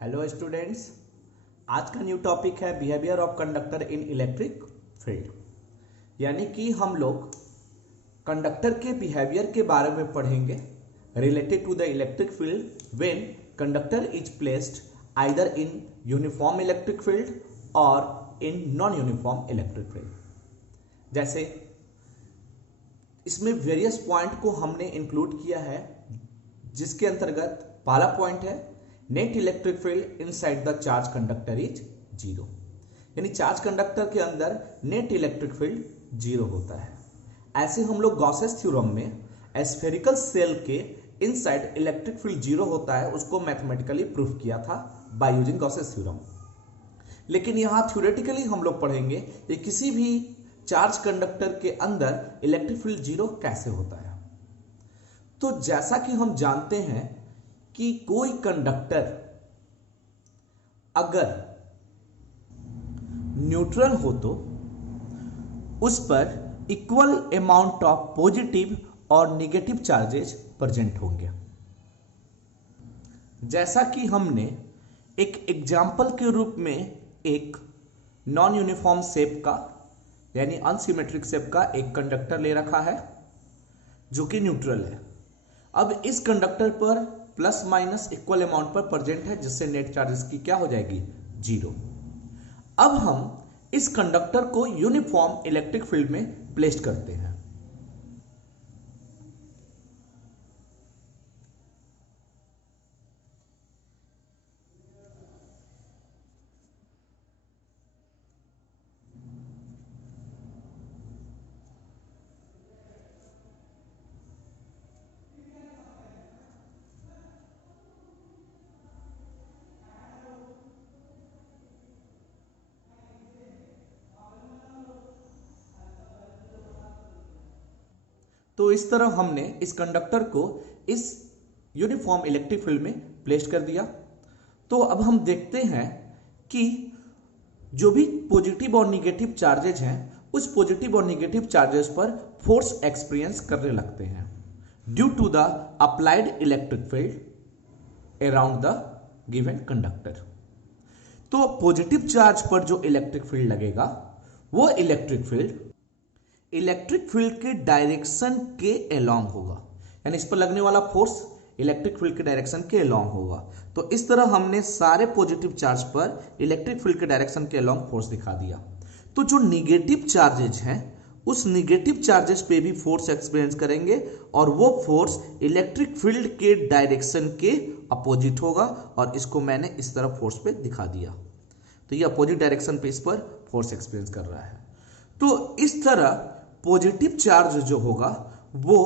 Hello students, आज का new topic है behaviour of conductor in electric field. यानी कि हम लोग कंडक्टर के बिहेवियर के बारे में पढ़ेंगे related to the electric field when conductor is placed either in uniform electric field और in non uniform electric field. जैसे इसमें वेरियस पॉइंट को हमने इंक्लूड किया है, जिसके अंतर्गत पहला पॉइंट है net electric field inside the charge conductor is zero. यानी चार्ज कंडक्टर के अंदर नेट इलेक्ट्रिक फील्ड जीरो होता है। ऐसे हम लोग गॉसेस थ्योरम में स्फेरिकल सेल के इनसाइड इलेक्ट्रिक फील्ड जीरो होता है, उसको मैथमेटिकली प्रूफ किया था बाय यूजिंग गॉसेस थ्योरम। लेकिन यहां थ्योरेटिकली हम लोग पढ़ेंगे कि किसी भी चार्ज कंडक्टर के अंदर इलेक्ट्रिक फील्ड जीरो कैसे होता है। तो जैसा कि हम जानते हैं कि कोई कंडक्टर अगर न्यूट्रल हो तो उस पर इक्वल अमाउंट ऑफ पॉजिटिव और नेगेटिव चार्जेस प्रेजेंट होंगे। जैसा कि हमने एक एग्जाम्पल के रूप में एक नॉन यूनिफॉर्म शेप का यानी अनसिमेट्रिक शेप का एक कंडक्टर ले रखा है जो कि न्यूट्रल है। अब इस कंडक्टर पर प्लस माइनस इक्वल अमाउंट पर प्रेजेंट है, जिससे नेट चार्जेस की क्या हो जाएगी, जीरो। अब हम इस कंडक्टर को यूनिफॉर्म इलेक्ट्रिक फील्ड में प्लेस करते हैं। तो इस तरह हमने इस कंडक्टर को इस यूनिफॉर्म इलेक्ट्रिक फील्ड में प्लेस कर दिया। तो अब हम देखते हैं कि जो भी पॉजिटिव और नेगेटिव चार्जेज हैं, उस पॉजिटिव और नेगेटिव चार्जेस पर फोर्स एक्सपीरियंस करने लगते हैं due to the applied electric field around the given conductor. तो पॉजिटिव चार्ज पर जो इलेक्ट्रिक फील्ड लगेगा वो इलेक्ट्रिक फील्ड के डायरेक्शन के अलोंग होगा। यानी इस पर लगने वाला फोर्स इलेक्ट्रिक फील्ड के डायरेक्शन के अलोंग होगा। तो इस तरह हमने सारे पॉजिटिव चार्ज पर इलेक्ट्रिक फील्ड के डायरेक्शन के अलोंग फोर्स दिखा दिया। तो जो निगेटिव चार्जेज हैं, उस निगेटिव चार्जेस पे भी फोर्स एक्सपीरियंस करेंगे और वो फोर्स इलेक्ट्रिक फील्ड के डायरेक्शन के अपोजिट होगा। और इसको मैंने इस तरह फोर्स पे दिखा दिया। तो ये अपोजिट डायरेक्शन पे इस पर फोर्स एक्सपीरियंस कर रहा है। तो इस तरह पॉजिटिव चार्ज जो होगा वो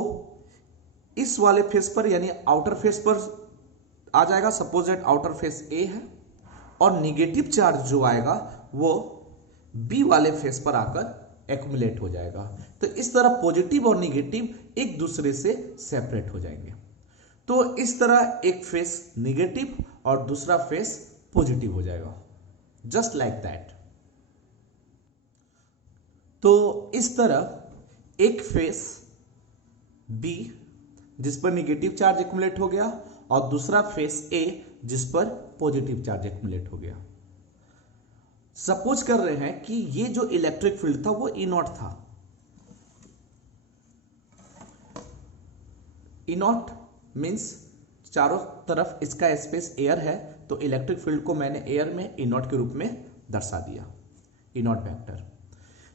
इस वाले फेस पर यानी आउटर फेस पर आ जाएगा। सपोज दैट आउटर फेस ए है, और नेगेटिव चार्ज जो आएगा वो बी वाले फेस पर आकर एक्युमुलेट हो जाएगा। तो इस तरह पॉजिटिव और नेगेटिव एक दूसरे से सेपरेट हो जाएंगे। तो इस तरह एक फेस नेगेटिव और दूसरा फेस पॉजिटिव हो जाएगा, जस्ट लाइक दैट। तो इस तरह एक फेस बी जिस पर नेगेटिव चार्ज एक्युमुलेट हो गया और दूसरा फेस ए जिस पर पॉजिटिव चार्ज एक्युमुलेट हो गया। सपोज कर रहे हैं कि ये जो इलेक्ट्रिक फील्ड था वो ई नॉट था। ई नॉट मीन्स चारों तरफ इसका स्पेस एयर है, तो इलेक्ट्रिक फील्ड को मैंने एयर में ई नॉट के रूप में दर्शा दिया, ई नॉट वेक्टर।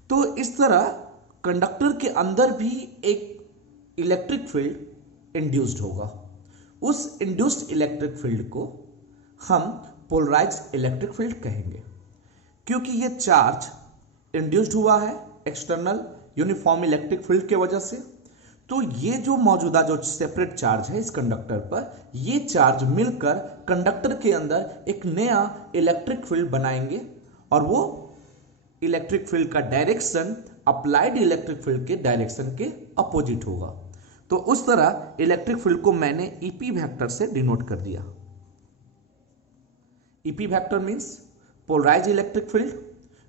तो इस तरह कंडक्टर के अंदर भी एक इलेक्ट्रिक फील्ड इंड्यूस्ड होगा। उस इंड्यूस्ड इलेक्ट्रिक फील्ड को हम पोलराइज्ड इलेक्ट्रिक फील्ड कहेंगे, क्योंकि ये चार्ज इंड्यूस्ड हुआ है एक्सटर्नल यूनिफॉर्म इलेक्ट्रिक फील्ड के वजह से। तो ये जो मौजूदा जो सेपरेट चार्ज है इस कंडक्टर पर, ये चार्ज मिलकर कंडक्टर के अंदर एक नया इलेक्ट्रिक फील्ड बनाएंगे, और वो इलेक्ट्रिक फील्ड का डायरेक्शन अप्लाइड इलेक्ट्रिक फील्ड के डायरेक्शन के अपोजिट होगा। तो उस तरह इलेक्ट्रिक फील्ड को मैंने ईपी वेक्टर से डिनोट कर दिया। EP vector means polarized electric field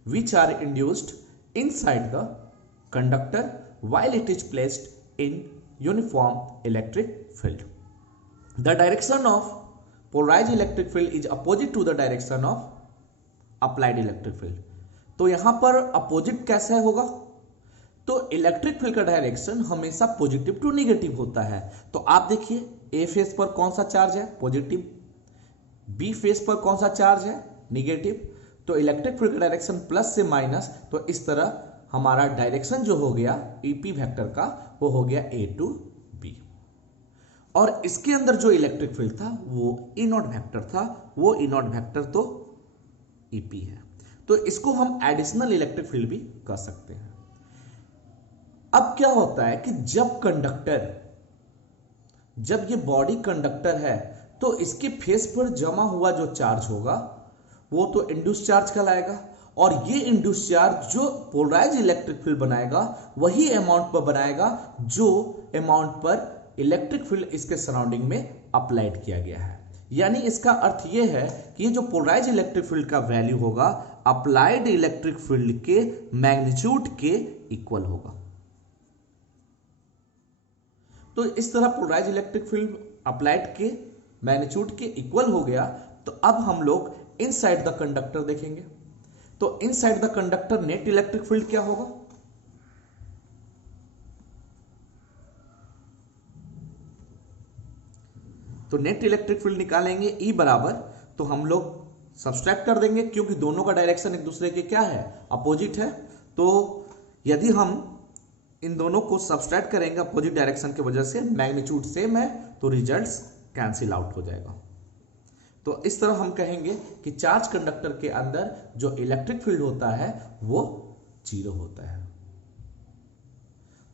which are induced inside the conductor while it is placed in uniform electric field. The direction of polarized electric field is opposite to the direction of applied electric field. तो यहां पर opposite कैसे होगा? तो electric field का direction हमेशा positive to negative होता है। तो आप देखिए ए फेस पर कौन सा चार्ज है? पॉजिटिव। बी फेस पर कौन सा चार्ज है? नेगेटिव। तो इलेक्ट्रिक फील्ड का डायरेक्शन प्लस से माइनस, तो इस तरह हमारा डायरेक्शन जो हो गया ईपी वेक्टर का वो हो गया ए टू बी। और इसके अंदर जो इलेक्ट्रिक फील्ड था वो ई नॉट वेक्टर था, वो ई नॉट वेक्टर तो ईपी है। तो इसको हम एडिशनल इलेक्ट्रिक फील्ड भी कह सकते हैं। अब क्या होता है कि जब ये बॉडी कंडक्टर है तो इसके फेस पर जमा हुआ जो चार्ज होगा वो तो इंड्यूस चार्ज कहलाएगा, और ये इंड्यूस चार्ज जो पोलराइज इलेक्ट्रिक फील्ड बनाएगा वही अमाउंट पर बनाएगा जो अमाउंट पर इलेक्ट्रिक फील्ड इसके सराउंडिंग में अप्लाइड किया गया है। यानी इसका अर्थ यह है कि ये जो पोलराइज इलेक्ट्रिक फील्ड का वैल्यू होगा अप्लाइड इलेक्ट्रिक फील्ड के मैग्नीट्यूड के इक्वल होगा। तो इस तरह पोलराइज इलेक्ट्रिक फील्ड अप्लाइड के मैग्नीट्यूड के इक्वल हो गया। तो अब हम लोग इनसाइड द कंडक्टर देखेंगे। तो inside the conductor net electric field क्या होगा? तो नेट इलेक्ट्रिक फील्ड निकालेंगे ई बराबर, तो हम लोग सब्सट्रैक्ट कर देंगे क्योंकि दोनों का डायरेक्शन एक दूसरे के क्या है? अपोजिट है। तो यदि हम इन दोनों को सब्सट्रैक्ट करेंगे अपोजिट डायरेक्शन की वजह से, मैग्नीट्यूड सेम है तो रिजल्ट्स कैंसिल आउट हो जाएगा। तो इस तरह हम कहेंगे कि चार्ज कंडक्टर के अंदर जो इलेक्ट्रिक फील्ड होता है वो जीरो होता है।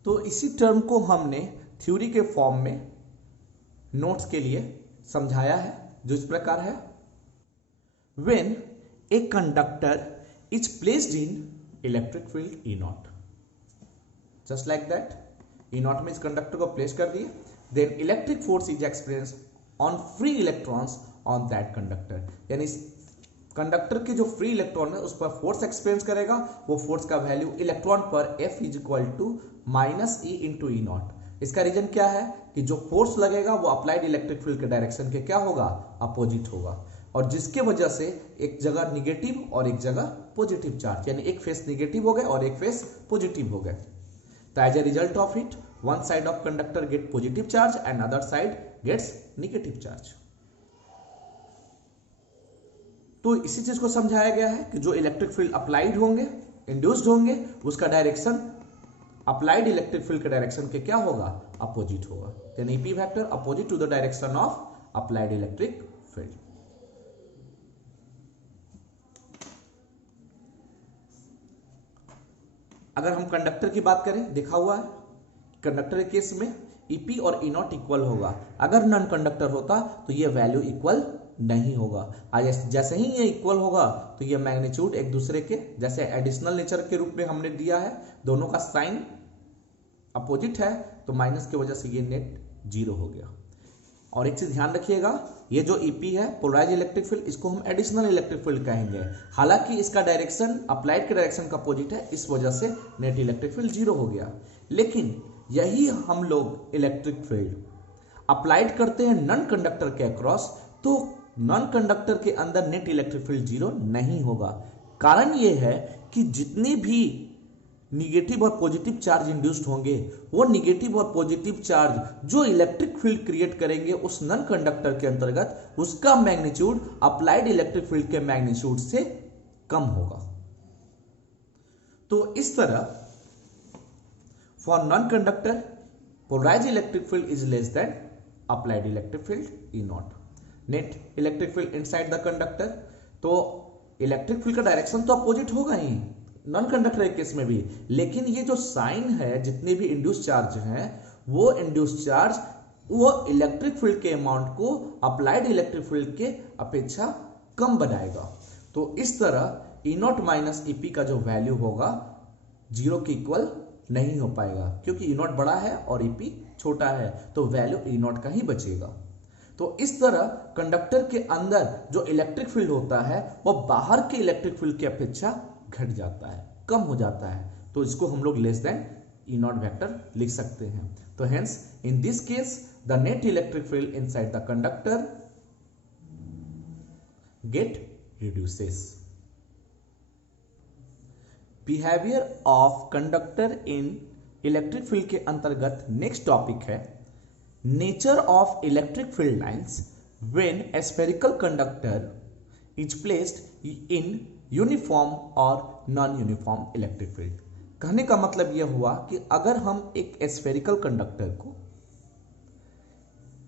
तो इसी टर्म को हमने थ्योरी के फॉर्म में नोट्स के लिए समझाया है, जो इस प्रकार है। When a conductor is placed in electric field E naught, just like that, E naught में इस कंडक्टर को प्लेस कर दिए, then electric force is experience on free electrons on that conductor. यानी कंडक्टर के जो फ्री इलेक्ट्रॉन है उस पर फोर्स एक्सपीरियंस करेगा, वो फोर्स का वैल्यू इलेक्ट्रॉन पर F is equal to minus E into E naught. इसका रीजन क्या है कि जो फोर्स लगेगा वो अप्लाइड इलेक्ट्रिक फील्ड के डायरेक्शन के क्या होगा? अपोजिट होगा, और जिसके वजह से एक जगह निगेटिव और एक जगह पॉजिटिव चार्ज, यानी एक फेस निगेटिव हो गए और एक फेस पॉजिटिव हो गए। तो as a result of it one side of conductor get positive charge and other side gets negative charge. तो इसी चीज को समझाया गया है कि जो इलेक्ट्रिक फील्ड अप्लाइड होंगे, इंड्यूस्ड होंगे, उसका डायरेक्शन अप्लाइड इलेक्ट्रिक फील्ड के डायरेक्शन के क्या होगा? अपोजिट होगा। यानी P vector opposite to the direction of applied electric field. अगर हम कंडक्टर की बात करें, देखा हुआ है कंडक्टर के केस में ईपी और ई नॉट इक्वल होगा। अगर नॉन कंडक्टर होता तो ये वैल्यू इक्वल नहीं होगा। आज जैसे ही ये इक्वल होगा तो ये मैग्नीट्यूड एक दूसरे के जैसे एडिशनल नेचर के रूप में हमने दिया है, दोनों का साइन अपोजिट है, तो माइनस की वजह से ये नेट जीरो हो गया। और एक चीज ध्यान रखिएगा, ये जो ईपी है पोलराइज इलेक्ट्रिक फील्ड, इसको हम एडिशनल इलेक्ट्रिक फील्ड कहेंगे। हालांकि इसका डायरेक्शन अप्लाइड के डायरेक्शन का अपोजिट है, इस वजह से नेट इलेक्ट्रिक फील्ड जीरो हो गया। लेकिन यही हम लोग इलेक्ट्रिक फील्ड अप्लाइड करते हैं नॉन कंडक्टर के अक्रॉस, तो नॉन कंडक्टर के अंदर नेट इलेक्ट्रिक फील्ड जीरो नहीं होगा। कारण यह है कि जितने भी निगेटिव और पॉजिटिव चार्ज इंड्यूस्ड होंगे, वो निगेटिव और पॉजिटिव चार्ज जो इलेक्ट्रिक फील्ड क्रिएट करेंगे उस नॉन कंडक्टर के अंतर्गत, उसका मैग्नीट्यूड अप्लाइड इलेक्ट्रिक फील्ड के मैग्नीट्यूड से कम होगा। तो इस तरह for non conductor polarized electric field is less than applied electric field E naught. Net electric field inside the conductor, तो इलेक्ट्रिक फील्ड का डायरेक्शन तो अपोजिट होगा ही नॉन कंडक्टर के केस में भी, लेकिन ये जो साइन है, जितने भी इंड्यूस चार्ज हैं, वो इंड्यूस चार्ज वो इलेक्ट्रिक फील्ड के अमाउंट को अप्लाइड इलेक्ट्रिक फील्ड के अपेक्षा कम बनाएगा। तो इस तरह ई नॉट माइनस ईपी का जो वैल्यू होगा जीरो के इक्वल नहीं हो पाएगा, क्योंकि ई नॉट बड़ा है और ईपी छोटा है, तो वैल्यू ई नॉट का ही बचेगा। तो इस तरह कंडक्टर के अंदर जो इलेक्ट्रिक फील्ड होता है वो बाहर के इलेक्ट्रिक फील्ड की अपेक्षा घट जाता है, कम हो जाता है, तो इसको हम लोग less than E not vector लिख सकते हैं। तो hence in this case the net electric field inside the conductor get reduces. Behaviour of conductor in electric field के अंतर्गत नेक्स्ट टॉपिक है nature of electric field lines when A spherical conductor is placed in uniform और non uniform electric field. कहने का मतलब यह हुआ कि अगर हम एक स्फेरिकल कंडक्टर को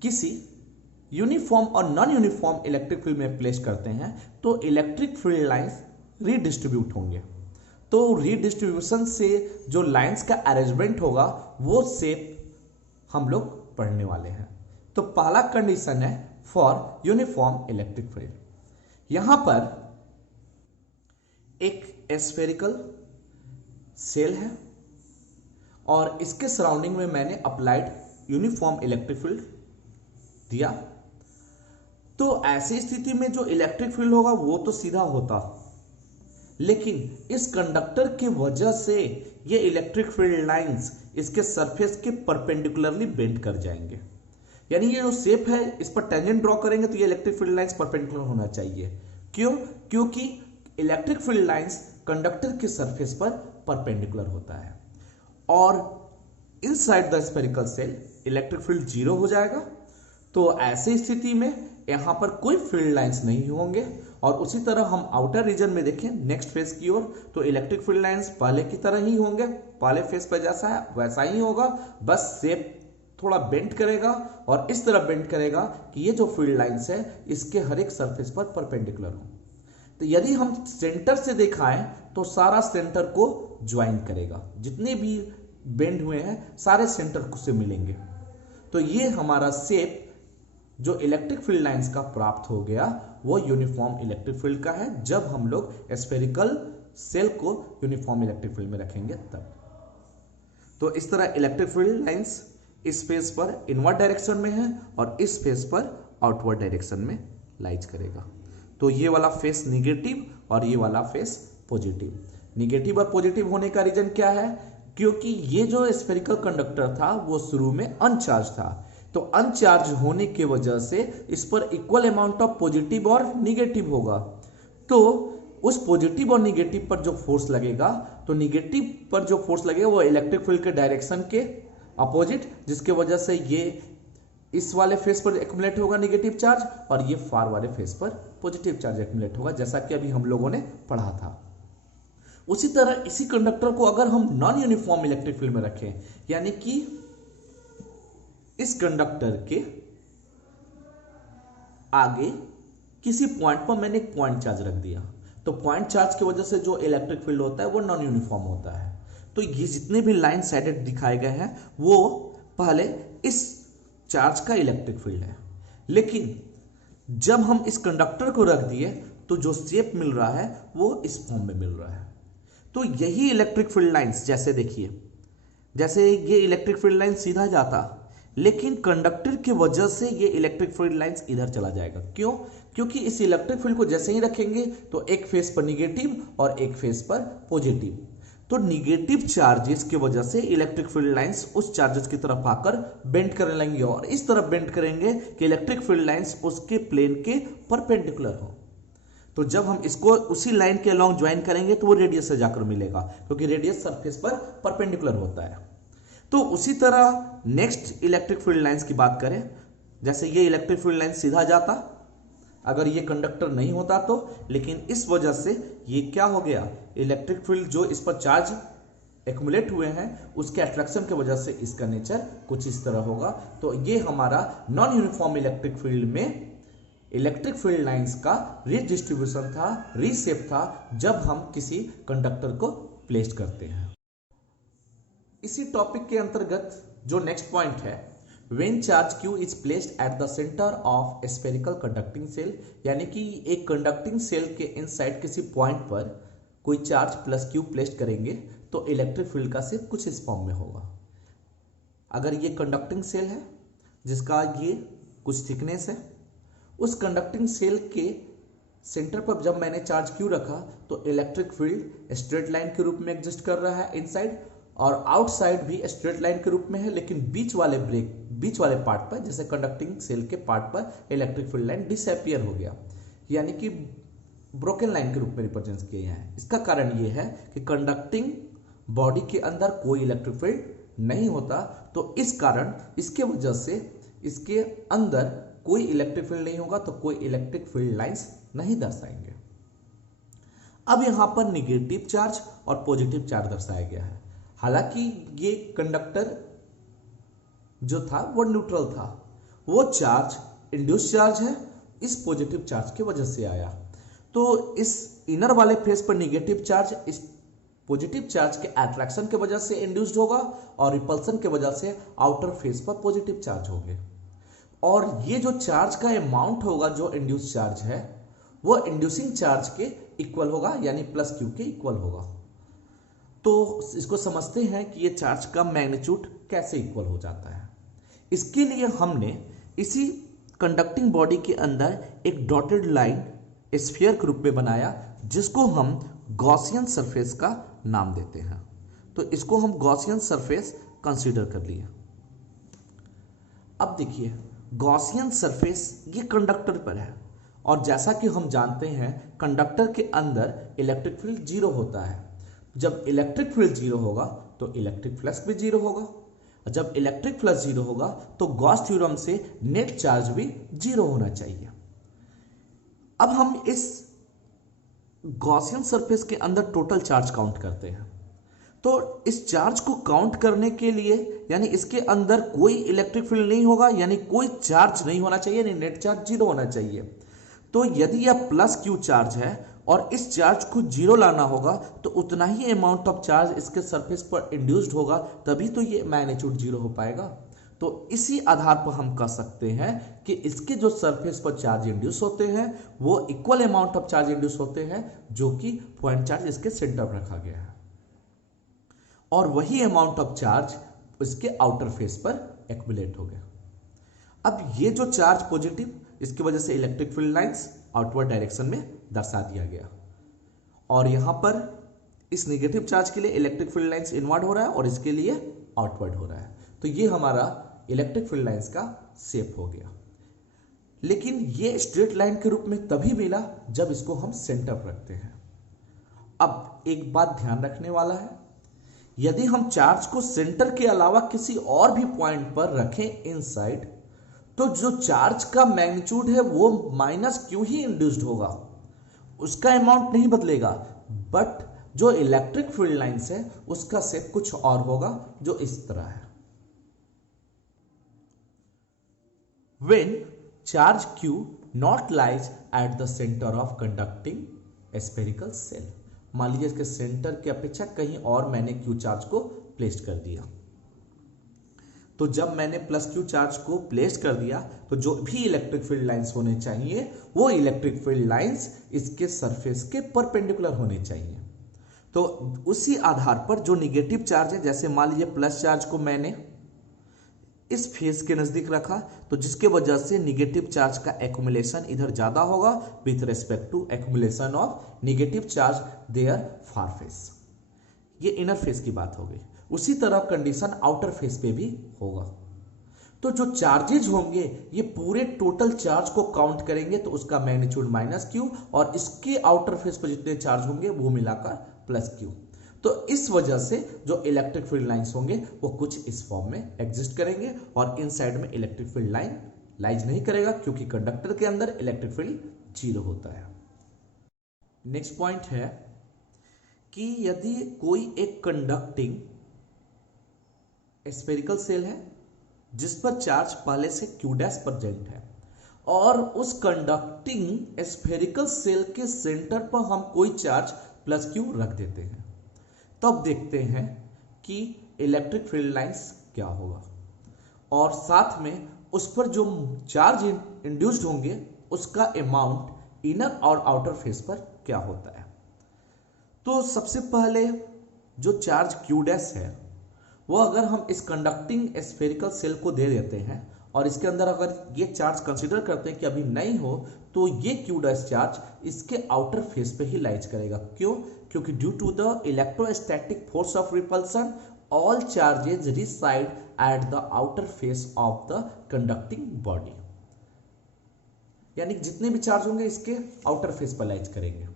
किसी यूनिफॉर्म और नॉन यूनिफॉर्म इलेक्ट्रिक फील्ड में प्लेस करते हैं तो इलेक्ट्रिक फील्ड लाइंस रीडिस्ट्रीब्यूट होंगे। तो रीडिस्ट्रीब्यूशन से जो लाइंस का अरेंजमेंट होगा वो शेप हम लोग पढ़ने वाले हैं। तो पहला कंडीशन है फॉर यूनिफॉर्म इलेक्ट्रिक फील्ड, यहां पर एक स्फेरिकल सेल है और इसके सराउंडिंग में मैंने अप्लाइड यूनिफॉर्म इलेक्ट्रिक फील्ड दिया। तो ऐसी स्थिति में जो इलेक्ट्रिक फील्ड होगा वो तो सीधा होता, लेकिन इस कंडक्टर की वजह से ये इलेक्ट्रिक फील्ड लाइंस इसके सरफेस के परपेंडिकुलरली बेंड कर जाएंगे। यानी ये जो शेप है इस पर टेंजेंट ड्रॉ करेंगे तो ये इलेक्ट्रिक फील्ड लाइंस परपेंडिकुलर होना चाहिए। क्यों? क्योंकि इलेक्ट्रिक फील्ड लाइंस कंडक्टर के सरफेस पर परपेंडिकुलर होता है और inside the spherical shell electric field 0 हो जाएगा। तो ऐसी स्थिति में यहां पर कोई फील्ड लाइंस नहीं होंगे। और उसी तरह हम आउटर रीजन में देखें नेक्स्ट फेस की ओर तो इलेक्ट्रिक फील्ड लाइंस पहले की तरह ही होंगे, पहले फेस पर जैसा है वैसा ही होगा, बस शेप थोड़ा बेंड करेगा और इस तरह बेंड करेगा कि ये जो फील्ड लाइंस है इसके हर एक सरफेस पर परपेंडिकुलर हो। तो यदि हम सेंटर से दिखाएं तो सारा सेंटर को ज्वाइन करेगा, जितने भी बेंड हुए हैं सारे सेंटर से मिलेंगे। तो ये हमारा शेप जो इलेक्ट्रिक फील्ड लाइंस का प्राप्त हो गया वो यूनिफॉर्म इलेक्ट्रिक फील्ड का है। जब हम लोग स्फेरिकल सेल को यूनिफॉर्म इलेक्ट्रिक फील्ड में रखेंगे तब। तो इस तरह इलेक्ट्रिक फील्ड लाइंस इस फेस पर इनवर्ड डायरेक्शन में है और इस फेस पर आउटवर्ड डायरेक्शन में लाइज करेगा। तो ये वाला फेस निगेटिव और ये वाला फेस पॉजिटिव। निगेटिव और पॉजिटिव होने का रीजन क्या है? क्योंकि ये जो स्फेरिकल कंडक्टर था वो शुरू में अनचार्ज था, तो अनचार्ज होने की वजह से इस पर इक्वल अमाउंट ऑफ पॉजिटिव और निगेटिव होगा। तो उस पॉजिटिव और निगेटिव पर जो फोर्स लगेगा तो निगेटिव पर जो फोर्स लगेगा वो इलेक्ट्रिक फील्ड के डायरेक्शन के अपोजिट, जिसके वजह से ये इस वाले फेस पर एक्युमुलेट होगा निगेटिव चार्ज और ये फार वाले फेस पर पॉजिटिव चार्ज एक्युमुलेट होगा, जैसा कि अभी हम लोगों ने पढ़ा था। उसी तरह इसी कंडक्टर को अगर हम नॉन यूनिफॉर्म इलेक्ट्रिक फील्ड में रखें, यानी कि इस कंडक्टर के आगे किसी पॉइंट पर मैंने एक पॉइंट चार्ज रख दिया, तो पॉइंट चार्ज की वजह से जो इलेक्ट्रिक फील्ड होता है वो नॉन यूनिफॉर्म होता है। तो ये जितने भी लाइन साइडेड दिखाए गए हैं वो पहले इस चार्ज का इलेक्ट्रिक फील्ड है, लेकिन जब हम इस कंडक्टर को रख दिए तो जो शेप मिल रहा है वो इस फॉर्म में मिल रहा है। तो यही इलेक्ट्रिक फील्ड लाइंस, जैसे देखिए, जैसे ये इलेक्ट्रिक फील्ड लाइन सीधा जाता, लेकिन कंडक्टर की वजह से ये इलेक्ट्रिक फील्ड लाइंस इधर चला जाएगा। क्यों? क्योंकि इस इलेक्ट्रिक फील्ड को जैसे ही रखेंगे तो एक फेस पर निगेटिव और एक फेस पर पॉजिटिव, तो निगेटिव चार्जेस की वजह से इलेक्ट्रिक फील्ड लाइंस उस चार्जेस की तरफ आकर बेंड करने लगेंगे और इस तरफ बेंड करेंगे कि इलेक्ट्रिक फील्ड लाइंस उसके प्लेन के परपेंडिकुलर हो। तो जब हम इसको उसी लाइन के अलोंग ज्वाइन करेंगे तो वो रेडियस से जाकर मिलेगा, क्योंकि रेडियस सरफेस पर परपेंडिकुलर होता है। तो उसी तरह नेक्स्ट इलेक्ट्रिक फील्ड लाइंस की बात करें, जैसे ये इलेक्ट्रिक फील्ड लाइन सीधा जाता अगर ये कंडक्टर नहीं होता तो, लेकिन इस वजह से ये क्या हो गया, इलेक्ट्रिक फील्ड जो इस पर चार्ज एक्युमुलेट हुए हैं उसके अट्रैक्शन की वजह से इसका नेचर कुछ इस तरह होगा। तो ये हमारा नॉन यूनिफॉर्म इलेक्ट्रिक फील्ड में इलेक्ट्रिक फील्ड लाइंस का रीडिस्ट्रीब्यूशन था, रीशेप था, जब हम किसी कंडक्टर को प्लेस करते हैं। इसी टॉपिक के अंतर्गत जो नेक्स्ट पॉइंट है, when charge Q is placed at the centre of a spherical conducting shell, यानी कि एक कंडक्टिंग सेल के इनसाइड किसी पॉइंट पर कोई चार्ज प्लस Q प्लेस्ड करेंगे तो इलेक्ट्रिक फील्ड का शेप कुछ इस फॉर्म में होगा। अगर ये कंडक्टिंग सेल है जिसका ये कुछ थिकनेस है, उस कंडक्टिंग सेल के सेंटर पर जब मैंने चार्ज Q रखा तो इलेक्ट्रिक फील्ड स्ट्रेट लाइन के रूप में एग्जिस्ट कर रहा है इनसाइड, और आउटसाइड भी स्ट्रेट लाइन के रूप में है, लेकिन बीच वाले पार्ट पर, जैसे कंडक्टिंग सेल के पार्ट पर इलेक्ट्रिक फील्ड लाइन डिसअपियर हो गया। यानी कि ब्रोकन लाइन के रूप में रिप्रेजेंट किए हैं। इसका कारण ये है कि कंडक्टिंग बॉडी के अंदर कोई इलेक्ट्रिक फील्ड नहीं होता, तो इस कारण इसके वजह से इसके अंदर कोई इलेक्ट्रिक फील्ड नहीं होगा, तो कोई इलेक्ट्रिक फील्ड लाइंस नहीं दर्शाएंगे। अब यहां पर निगेटिव चार्ज और पॉजिटिव चार्ज दर्शाया गया है। हालांकि ये कंडक्टर जो था वो न्यूट्रल था, वो चार्ज इंड्यूस चार्ज है, इस पॉजिटिव चार्ज की वजह से आया। तो इस इनर वाले फेस पर निगेटिव चार्ज इस पॉजिटिव चार्ज के अट्रैक्शन की वजह से इंड्यूस्ड होगा और रिपल्सन की वजह से आउटर फेस पर पॉजिटिव चार्ज होंगे। और ये जो चार्ज का अमाउंट होगा जो इंड्यूस चार्ज है वो इंड्यूसिंग चार्ज के इक्वल होगा, यानी प्लस क्यू के इक्वल होगा। तो इसको समझते हैं कि ये चार्ज का मैग्नीट्यूड कैसे इक्वल हो जाता है। इसके लिए हमने इसी कंडक्टिंग बॉडी के अंदर एक डॉटेड लाइन स्फीयर के रूप में बनाया, जिसको हम गॉसियन सरफेस का नाम देते हैं। तो इसको हम गॉसियन सरफेस कंसीडर कर लिए। अब देखिए, गॉसियन सरफेस ये कंडक्टर पर है, और जैसा कि हम जानते हैं कंडक्टर के अंदर इलेक्ट्रिक फील्ड जीरो होता है। जब इलेक्ट्रिक फील्ड जीरो होगा तो इलेक्ट्रिक फ्लक्स भी जीरो होगा। जब इलेक्ट्रिक फ्लक्स जीरो होगा तो गॉस थ्योरम से नेट चार्ज भी जीरो होना चाहिए। अब हम इस गॉसियन सरफेस के अंदर टोटल चार्ज काउंट करते हैं। तो इस चार्ज को काउंट करने के लिए, यानी इसके अंदर कोई इलेक्ट्रिक फील्ड नहीं होगा, यानी कोई चार्ज नहीं होना चाहिए, यानी नेट चार्ज जीरो होना चाहिए। तो यदि यह प्लस क्यू चार्ज है और इस चार्ज को जीरो लाना होगा, तो उतना ही अमाउंट ऑफ चार्ज इसके सरफेस पर इंड्यूस्ड होगा, तभी तो ये मैग्नीट्यूड जीरो हो पाएगा। तो इसी आधार पर हम कह सकते हैं कि इसके जो सरफेस पर चार्ज इंड्यूस होते हैं वो equal amount of charge induce होते हैं, जो कि पॉइंट चार्ज इसके सेंटर पर रखा गया है, और वही अमाउंट ऑफ चार्ज इसके आउटर फेस पर एक्युमुलेट हो गया। अब ये जो चार्ज पॉजिटिव, इसकी वजह से electric field lines outward direction में दर्शा दिया गया, और यहां पर इस नेगेटिव चार्ज के लिए इलेक्ट्रिक फील्ड लाइंस इनवर्ड हो रहा है और इसके लिए आउटवर्ड हो रहा है। तो ये हमारा इलेक्ट्रिक फील्ड लाइंस का शेप हो गया। लेकिन ये स्ट्रेट लाइन के रूप में तभी मिला जब इसको हम सेंटर पर रखते हैं। अब एक बात ध्यान रखने वाला है, यदि हम चार्ज को सेंटर के अलावा किसी और भी पॉइंट पर रखें इनसाइड, तो जो चार्ज का मैग्नीट्यूड है वो माइनस क्यू ही इंड्यूस्ड होगा, उसका अमाउंट नहीं बदलेगा, बट जो इलेक्ट्रिक फील्ड लाइंस है उसका शेप कुछ और होगा, जो इस तरह है। When charge Q not lies at the center of conducting spherical cell, मान लीजिए इसके सेंटर की अपेक्षा कहीं और मैंने Q चार्ज को प्लेस कर दिया। तो जब मैंने प्लस Q चार्ज को प्लेस कर दिया तो जो भी इलेक्ट्रिक फील्ड लाइंस होने चाहिए वो इलेक्ट्रिक फील्ड लाइंस इसके सरफेस के परपेंडिकुलर होने चाहिए। तो उसी आधार पर जो निगेटिव चार्ज है, जैसे मान लीजिए प्लस चार्ज को मैंने इस फेस के नजदीक रखा, तो जिसके वजह से निगेटिव चार्ज का एक्युमुलेशन इधर ज्यादा होगा with respect to accumulation of negative charge there far face. ये इनर फेस की बात हो गई। उसी तरह कंडीशन आउटर फेस पे भी होगा। तो जो चार्जेज होंगे ये पूरे टोटल चार्ज को काउंट करेंगे तो उसका मैग्नीट्यूड माइनस क्यू, और इसके आउटर फेस पर जितने चार्ज होंगे वो मिलाकर प्लस क्यू। तो इस वजह से जो इलेक्ट्रिक फील्ड लाइंस होंगे वो कुछ इस फॉर्म में एग्जिस्ट करेंगे, और इन साइड में इलेक्ट्रिक फील्ड लाइन लाइज नहीं करेगा, क्योंकि कंडक्टर के अंदर इलेक्ट्रिक फील्ड जीरो होता है। नेक्स्ट पॉइंट है कि यदि कोई एक कंडक्टिंग स्फेरिकल सेल है जिस पर चार्ज पहले से Q डैश प्रेजेंट है, और उस कंडक्टिंग स्फेरिकल सेल के सेंटर पर हम कोई चार्ज प्लस Q रख देते हैं, तब देखते हैं कि इलेक्ट्रिक फील्ड लाइंस क्या होगा, और साथ में उस पर जो चार्ज इंड्यूस्ड होंगे उसका अमाउंट इनर और आउटर फेस पर क्या होता है। तो सबसे पहले जो चार्ज Q डैश है वो अगर हम इस कंडक्टिंग स्फेरिकल सेल को दे देते हैं, और इसके अंदर अगर ये चार्ज कंसीडर करते हैं कि अभी नहीं हो, तो ये Q डैश चार्ज इसके आउटर फेस पे ही लाइज करेगा। क्यों? क्योंकि due to the electrostatic force of repulsion all charges reside at the outer face of the conducting body. यानी जितने भी चार्ज होंगे इसके आउटर फेस पर लाइज करेंगे।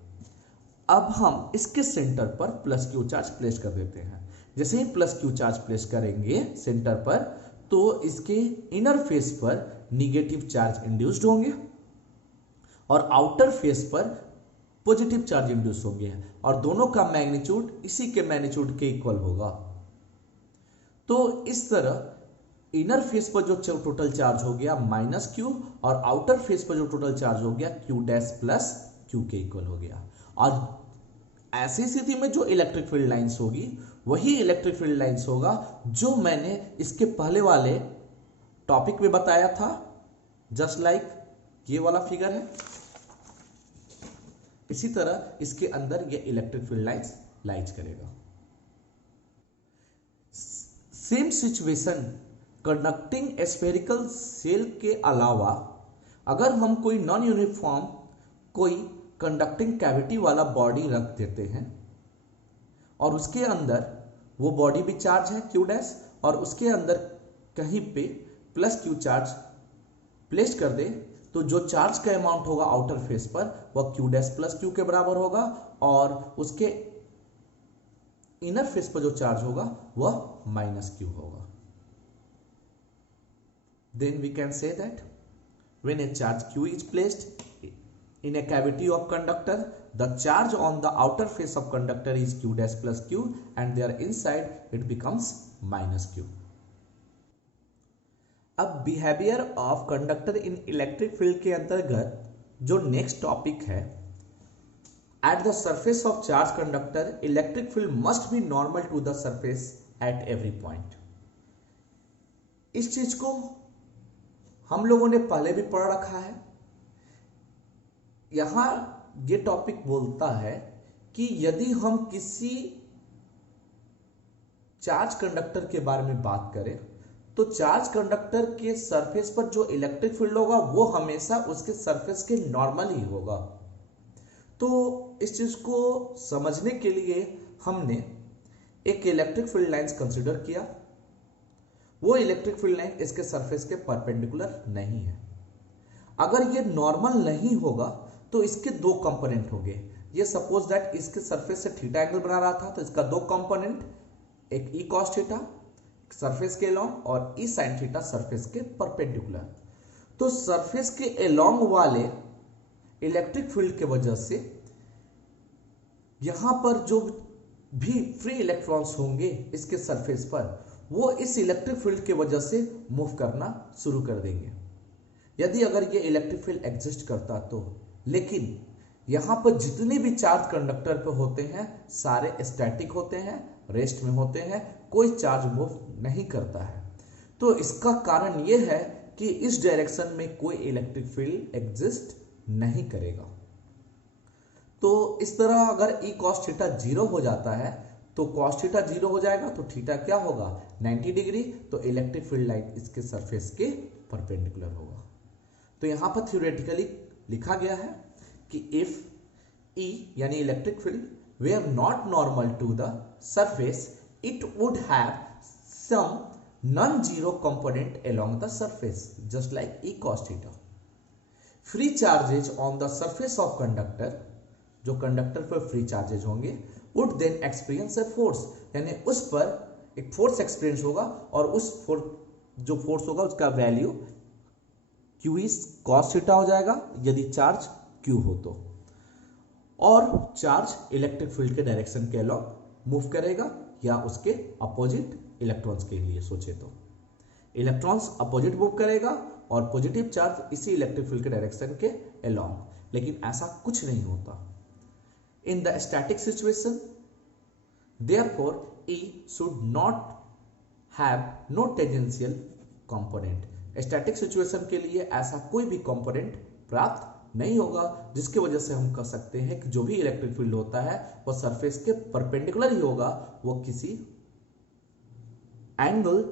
अब हम इसके सेंटर पर प्लस क्यू चार्ज प्लेस कर देते हैं। जैसे ही प्लस क्यू चार्ज प्लेस करेंगे सेंटर पर, तो इसके इनर फेस पर निगेटिव चार्ज इंड्यूस्ड होंगे और आउटर फेस पर पॉजिटिव चार्ज इंड्यूस होंगे, और दोनों का मैग्नीट्यूड इसी के मैग्नीट्यूड के इक्वल होगा। तो इस तरह इनर फेस पर जो टोटल चार्ज हो गया माइनस क्यू, और आउटर फेस पर जो टोटल चार्ज हो गया क्यू डैश प्लस क्यू के इक्वल हो गया। और ऐसी स्थिति में जो इलेक्ट्रिक फील्ड लाइंस होगी वही इलेक्ट्रिक फील्ड लाइंस होगा जो मैंने इसके पहले वाले टॉपिक में बताया था, जस्ट लाइक ये वाला फिगर है। इसी तरह इसके अंदर ये इलेक्ट्रिक फील्ड लाइंस लाइज करेगा। Same situation conducting spherical shell के अलावा अगर हम कोई नॉन यूनिफॉर्म कोई कंडक्टिंग कैविटी वाला बॉडी रख देते हैं और उसके अंदर वो बॉडी भी चार्ज है क्यू डैश, और उसके अंदर कहीं पे प्लस क्यू चार्ज प्लेस कर दे, तो जो चार्ज का अमाउंट होगा आउटर फेस पर वह क्यू डैश प्लस क्यू के बराबर होगा, और उसके इनर फेस पर जो चार्ज होगा वह माइनस क्यू होगा। Then we can say that when a charge Q is placed in a cavity of conductor, the charge on the outer face of conductor is q dash plus q, and there inside it becomes minus q. अब behaviour of conductor in electric field के अंतर्गत जो next topic है, at the surface of charge conductor electric field must be normal to the surface at every point. इस चीज को हम लोगों ने पहले भी पढ़ रखा है। यहां ये टॉपिक बोलता है कि यदि हम किसी चार्ज कंडक्टर के बारे में बात करें तो चार्ज कंडक्टर के सरफेस पर जो इलेक्ट्रिक फील्ड होगा वो हमेशा उसके सरफेस के नॉर्मल ही होगा। तो इस चीज को समझने के लिए हमने एक इलेक्ट्रिक फील्ड लाइंस कंसीडर किया। वो इलेक्ट्रिक फील्ड लाइन इसके सरफेस के परपेंडिकुलर नहीं है। अगर ये नॉर्मल नहीं होगा तो इसके दो कंपोनेंट होंगे। ये सपोज दैट इसके सरफेस से थीटा एंगल बना रहा था, तो इसका दो कंपोनेंट, एक ई कॉस थीटा सरफेस के अलोंग और ई साइन थीटा सरफेस के परपेंडिकुलर। तो सरफेस के अलोंग वाले इलेक्ट्रिक फील्ड के वजह से यहां पर जो भी फ्री इलेक्ट्रॉन्स होंगे इसके सरफेस पर, वो इस इलेक्ट्रिक फील्ड के वजह से मूव करना शुरू कर देंगे। यदि अगर ये इलेक्ट्रिक फील्ड एग्जिस्ट करता तो, लेकिन यहां पर जितने भी चार्ज कंडक्टर पे होते हैं सारे स्टैटिक होते हैं, रेस्ट में होते हैं, कोई चार्ज मूव नहीं करता है। तो इसका कारण यह है कि इस डायरेक्शन में कोई इलेक्ट्रिक फील्ड एग्जिस्ट नहीं करेगा। तो इस तरह अगर ई कॉस थीटा 0 हो जाता है तो कॉस थीटा 0 हो जाएगा, तो थीटा क्या होगा 90 डिग्री, तो इलेक्ट्रिक फील्ड लाइन इसके सरफेस के परपेंडिकुलर होगा। तो यहां पर थ्योरेटिकली लिखा गया है कि इफ E यानी electric field were not normal to the surface it would have some non zero component along the surface just like E cos theta. Free charges on the surface of conductor, जो conductor पर free charges होंगे, would then experience a force, यानी उस पर एक force experience होगा, और उस जो फोर्स होगा उसका value Q is cos theta हो जाएगा यदि चार्ज Q हो तो, और चार्ज इलेक्ट्रिक फील्ड के डायरेक्शन के अलॉन्ग मूव करेगा या उसके अपोजिट इलेक्ट्रॉन्स के लिए सोचे तो इलेक्ट्रॉन्स अपोजिट मूव करेगा और पॉजिटिव चार्ज इसी इलेक्ट्रिक फील्ड के डायरेक्शन के अलॉन्ग, लेकिन ऐसा कुछ नहीं होता in the static situation. Therefore E should not have no tangential component. Static situation के लिए ऐसा कोई भी कंपोनेंट प्राप्त नहीं होगा जिसकी वजह से हम कह सकते हैं कि जो भी इलेक्ट्रिक फील्ड होता है वो सरफेस के परपेंडिकुलर ही होगा, वो किसी एंगल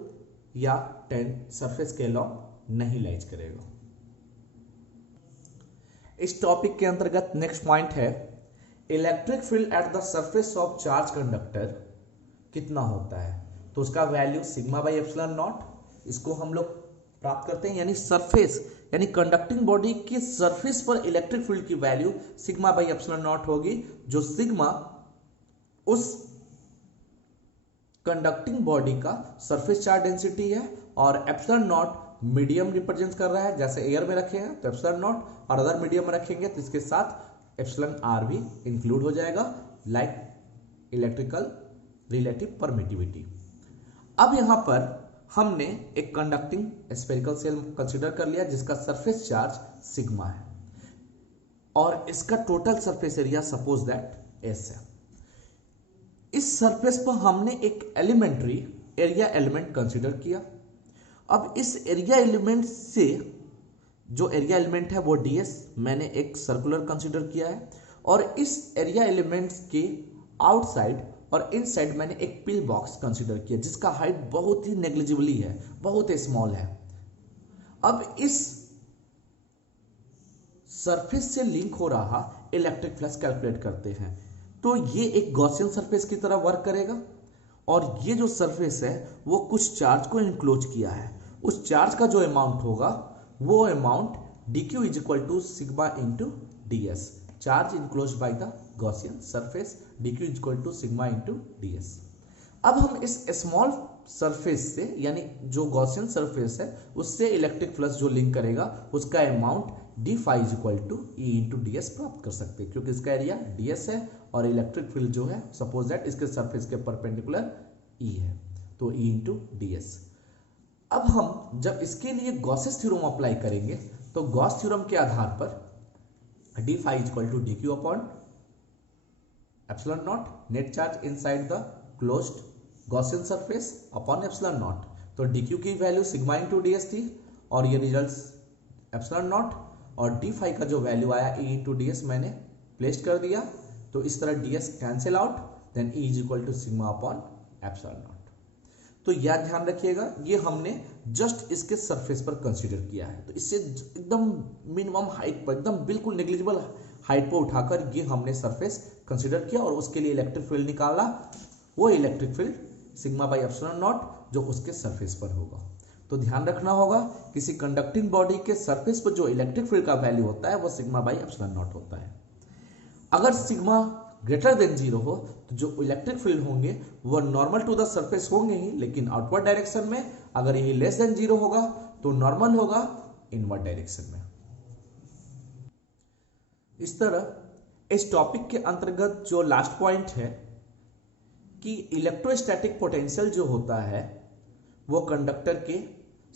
या सरफेस के अलॉन्ग नहीं लाइज करेगा। इस टॉपिक के अंतर्गत नेक्स्ट पॉइंट है electric field at the surface of charge conductor कितना होता है, तो उसका value sigma by epsilon not, इसको हम लोग प्राप्त करते हैं, यानी सरफेस यानी कंडक्टिंग बॉडी के सरफेस पर इलेक्ट्रिक फील्ड की value sigma by epsilon not होगी, जो सिग्मा उस कंडक्टिंग बॉडी का सरफेस चार्ज डेंसिटी है और एप्सिलॉन नॉट मीडियम रिप्रेजेंट कर रहा है। जैसे एयर में रखे हैं तो एप्सिलॉन नॉट, और अदर मीडियम में रखेंगे तो इसके साथ एप्सिलॉन आर भी इंक्लूड हो जाएगा, लाइक इलेक्ट्रिकल रिलेटिव परमिटिविटी। अब यहां पर हमने एक कंडक्टिंग स्फेरिकल सेल कंसीडर कर लिया जिसका सरफेस चार्ज सिग्मा है और इसका total surface area suppose that S है। इस सरफेस पर हमने एक एलिमेंट्री एरिया एलिमेंट कंसीडर किया। अब इस एरिया एलिमेंट से जो एरिया एलिमेंट है वो ds मैंने एक सर्कुलर कंसीडर किया है और इस एरिया एलिमेंट्स के आउटसाइड और इनसाइड मैंने एक पिल बॉक्स कंसीडर किया जिसका हाइट बहुत ही नेग्लिजिबली है, बहुत स्मॉल है। अब इस सरफेस से लिंक हो रहा इलेक्ट्रिक फ्लक्स कैलकुलेट करते हैं। तो ये एक गॉसियन सरफेस की तरह वर्क करेगा और ये जो सरफेस है वो कुछ चार्ज को इनक्लोज किया है। उस चार्ज का जो अमाउंट होगा वो amount dq is equal to sigma into ds, charge enclose by the Gaussian surface, dq is equal to sigma into ds। अब हम इस स्मॉल सरफेस से यानी जो गॉसियन सरफेस है उससे इलेक्ट्रिक फ्लक्स जो लिंक करेगा उसका amount d phi is equal to e into ds प्राप्त कर सकते हैं, क्योंकि इसका एरिया ds है और इलेक्ट्रिक फील्ड जो है सपोज दैट इसके सरफेस के परपेंडिकुलर e है, तो e इंटू ds। अब हम जब इसके लिए गॉसेस थ्योरम अप्लाई करेंगे तो गॉस थ्योरम के आधार पर d phi is equal to dq upon epsilon naught, net charge inside the closed Gaussian surface upon epsilon naught. तो dq की वैल्यू सिग्मा इंटू ds थी और ये रिजल्ट्स एप्सिलॉन नॉट, और d फाई का जो वैल्यू आया e इंटू ds मैंने प्लेस कर दिया। तो इस तरह ds cancel out, then e is equal to sigma upon epsilon naught. तो यह ध्यान रखिएगा ये हमने जस्ट इसके सरफेस पर कंसीडर किया है, तो इससे एकदम मिनिमम हाइट पर, एकदम बिल्कुल नेग्लिजिबल हाइट पर उठाकर ये हमने सरफेस कंसीडर किया और उसके लिए इलेक्ट्रिक फील्ड निकाला। वो electric field sigma by epsilon not जो उसके सरफेस पर होगा। तो ध्यान रखना होगा किसी कंडक्टिंग बॉडी के सरफेस पर जो इलेक्ट्रिक फील्ड का वैल्यू होता है वो सिग्मा बाई एप्सिलॉन नॉट होता है। अगर सिग्मा ग्रेटर देन 0 हो तो जो इलेक्ट्रिक फील्ड होंगे वो नॉर्मल टू द सरफेस होंगे ही, लेकिन आउटवर्ड डायरेक्शन में। अगर यही लेस देन 0 होगा तो नॉर्मल होगा इनवर्ड डायरेक्शन में। इस तरह इस टॉपिक के अंतर्गत जो लास्ट पॉइंट है कि इलेक्ट्रोस्टैटिक पोटेंशियल जो होता है वो कंडक्टर के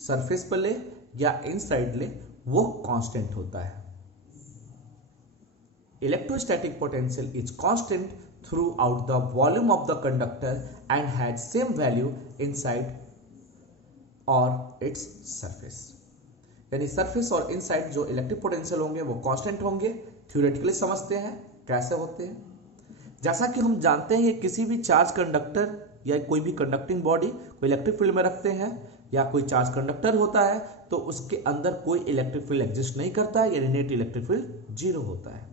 सरफेस पर ले या इनसाइड ले वो कांस्टेंट होता है। Electrostatic potential is constant throughout the volume of the conductor and has same value inside or its surface। यानी सरफेस और इनसाइड जो इलेक्ट्रिक पोटेंशियल होंगे वो कांस्टेंट होंगे। थ्योरेटिकली समझते हैं कैसे होते हैं। जैसा कि हम जानते हैं कि किसी भी चार्ज कंडक्टर या कोई भी कंडक्टिंग बॉडी को इलेक्ट्रिक फील्ड में रखते हैं या कोई चार्ज कंडक्टर होता है तो उसके अंदर कोई इलेक्ट्रिक फील्ड एग्जिस्ट नहीं करता है, यानी नेट इलेक्ट्रिक फील्ड 0 होता है।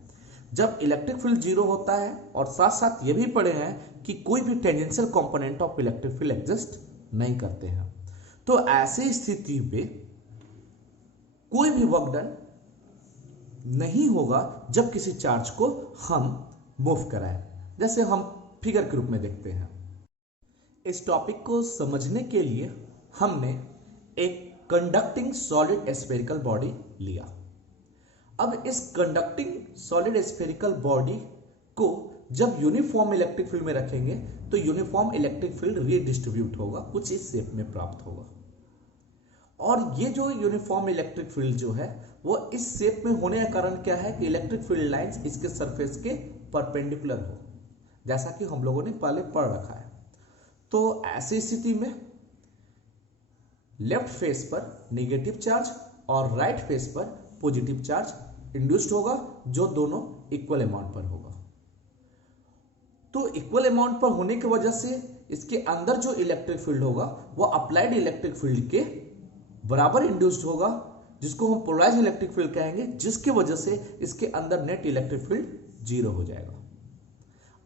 जब इलेक्ट्रिक फील्ड 0 होता है और साथ साथ ये भी पढ़े हैं कि कोई भी tangential component of electric field exist नहीं करते हैं, तो ऐसी स्थिति में कोई भी वर्क डन नहीं होगा जब किसी चार्ज को हम मूव कराएं, जैसे हम फिगर के रूप में देखते हैं। इस टॉपिक को समझने के लिए हमने एक कंडक्टिंग सॉलिड स्फेरिकल बॉडी लिया। अब इस कंडक्टिंग सॉलिड स्फेरिकल बॉडी को जब यूनिफॉर्म इलेक्ट्रिक फील्ड में रखेंगे तो यूनिफॉर्म इलेक्ट्रिक फील्ड रीडिस्ट्रीब्यूट होगा, कुछ इस शेप में प्राप्त होगा। और ये जो यूनिफॉर्म इलेक्ट्रिक फील्ड जो है वो इस शेप में होने का कारण क्या है कि इलेक्ट्रिक फील्ड लाइंस इसके सरफेस के परपेंडिकुलर हो, जैसा कि हम लोगों ने पहले पढ़ रखा है। तो ऐसी स्थिति में लेफ्ट फेस पर नेगेटिव चार्ज और राइट फेस पर पॉजिटिव चार्ज इंड्यूस्ड होगा, जो दोनों इक्वल अमाउंट पर होगा। तो इक्वल अमाउंट पर होने की वजह से इसके अंदर जो इलेक्ट्रिक फील्ड होगा वो अप्लाइड इलेक्ट्रिक फील्ड के बराबर इंड्यूस्ड होगा, जिसको हम पोलराइज्ड इलेक्ट्रिक फील्ड कहेंगे, जिसकी वजह से इसके अंदर नेट इलेक्ट्रिक फील्ड 0 हो जाएगा।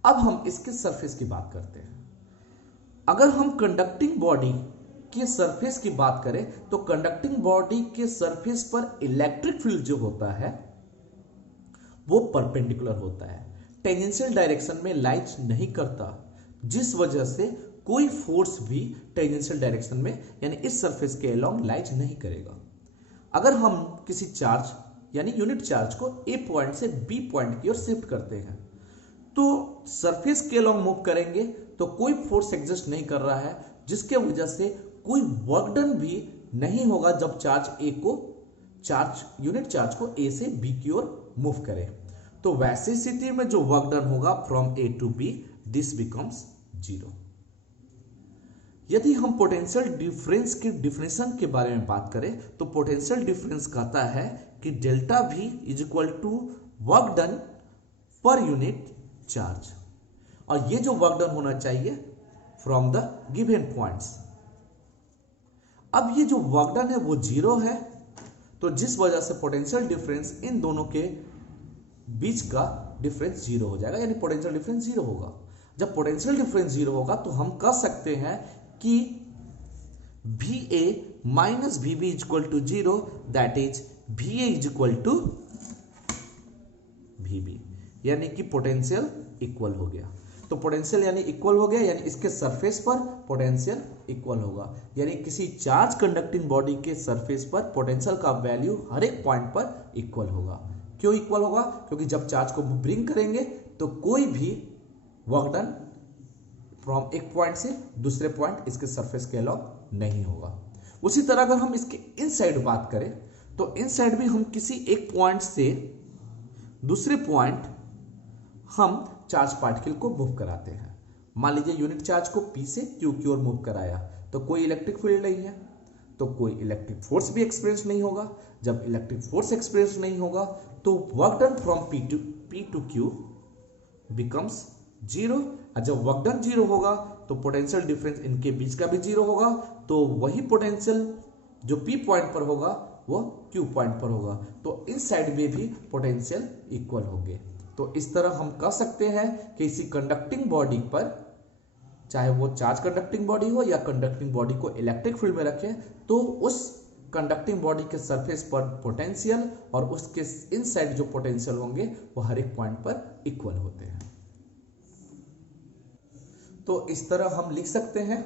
अब हम इसके सरफेस की बात करते हैं। अगर हम कंडक्टिंग बॉडी के सरफेस की बात करें तो कंडक्टिंग बॉडी के सरफेस पर इलेक्ट्रिक फील्ड जो होता है वो परपेंडिकुलर होता है, टेंजेंशियल डायरेक्शन में लाइज नहीं करता, जिस वजह से कोई फोर्स भी टेंजेंशियल डायरेक्शन में यानी इस सरफेस के अलोंग लाइज नहीं करेगा। अगर हम किसी चार्ज यानी यूनिट चार्ज को ए पॉइंट से बी पॉइंट की ओर शिफ्ट करते हैं तो सरफेस के अलोंग मूव करेंगे तो कोई फोर्स एग्जिस्ट नहीं कर रहा है, जिसके वजह से कोई वर्क डन भी नहीं होगा जब यूनिट चार्ज को ए से बी की ओर मूव करे। तो वैसी स्थिति में जो वर्क डन होगा from A to B, this becomes 0। यदि हम पोटेंशियल डिफरेंस की डिफिनेशन के बारे में बात करें तो पोटेंशियल डिफरेंस कहता है कि delta V is equal to work done per unit charge, और ये जो वर्क डन होना चाहिए फ्रॉम द गिवन पॉइंट्स। अब ये जो वर्क डन है वो 0 है, तो जिस वजह से पोटेंशियल डिफरेंस इन दोनों के बीच का डिफरेंस 0 हो जाएगा, यानी पोटेंशियल डिफरेंस 0 होगा। जब पोटेंशियल डिफरेंस 0 होगा तो हम कह सकते हैं कि VA minus VB is equal to 0, that is VA is equal to VB, यानी कि पोटेंशियल इक्वल हो गया। तो पोटेंशियल यानी इक्वल हो गया, यानी इसके सरफेस पर पोटेंशियल इक्वल होगा, यानी किसी चार्ज कंडक्टिंग बॉडी के सरफेस पर पोटेंशियल का वैल्यू हर एक पॉइंट पर इक्वल होगा। क्यों इक्वल होगा? क्योंकि जब चार्ज को ब्रिंग करेंगे तो कोई भी वर्क डन फ्रॉम एक पॉइंट से दूसरे पॉइंट इसके सरफेस के अलॉन्ग नहीं होगा। उसी तरह अगर हम इसके इनसाइड बात करें तो इनसाइड भी हम किसी एक पॉइंट से दूसरे पॉइंट हम चार्ज पार्टिकल को मूव कराते हैं। मान लीजिए यूनिट चार्ज को P से Q की ओर मूव कराया तो कोई इलेक्ट्रिक फील्ड नहीं है, तो कोई इलेक्ट्रिक फोर्स भी एक्सपीरियंस नहीं होगा। जब इलेक्ट्रिक फोर्स एक्सपीरियंस नहीं होगा तो work done from P to Q becomes 0, और जब वर्क डन 0 होगा तो पोटेंशियल डिफरेंस इनके बीच का भी 0 होगा, तो वही पोटेंशियल जो P पॉइंट पर होगा वो Q पॉइंट पर होगा, तो इस साइड में भी पोटेंशियल इक्वल होंगे। तो इस तरह हम कह सकते हैं कि इसी कंडक्टिंग बॉडी पर, चाहे वो चार्ज कंडक्टिंग बॉडी हो या कंडक्टिंग बॉडी को इलेक्ट्रिक फील्ड में रखें, तो उस कंडक्टिंग बॉडी के सरफेस पर पोटेंशियल और उसके इनसाइड जो पोटेंशियल होंगे वो हर एक पॉइंट पर इक्वल होते हैं। तो इस तरह हम लिख सकते हैं,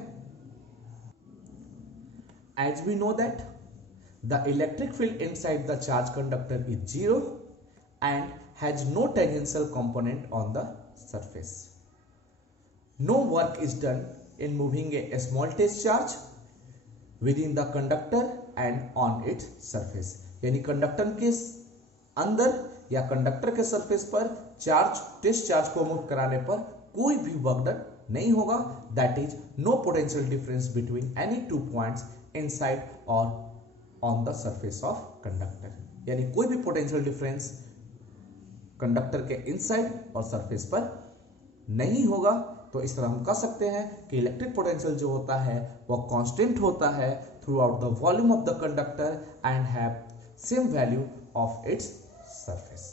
as we know that the electric field inside the charge conductor is 0 and has no tangential component on the surface. No work is done in moving a small test charge within the conductor and on its surface. यानी conductor के अंदर या conductor के surface पर test charge को move कराने पर कोई भी वर्क डन नहीं होगा। That is no potential difference between any two points inside और on the surface of conductor, यानी कोई भी पोटेंशियल डिफरेंस कंडक्टर के इनसाइड और सरफेस पर नहीं होगा। तो इस तरह हम कह सकते हैं कि इलेक्ट्रिक पोटेंशियल जो होता है वह कांस्टेंट होता है through out the volume of the conductor and have same value of its surface.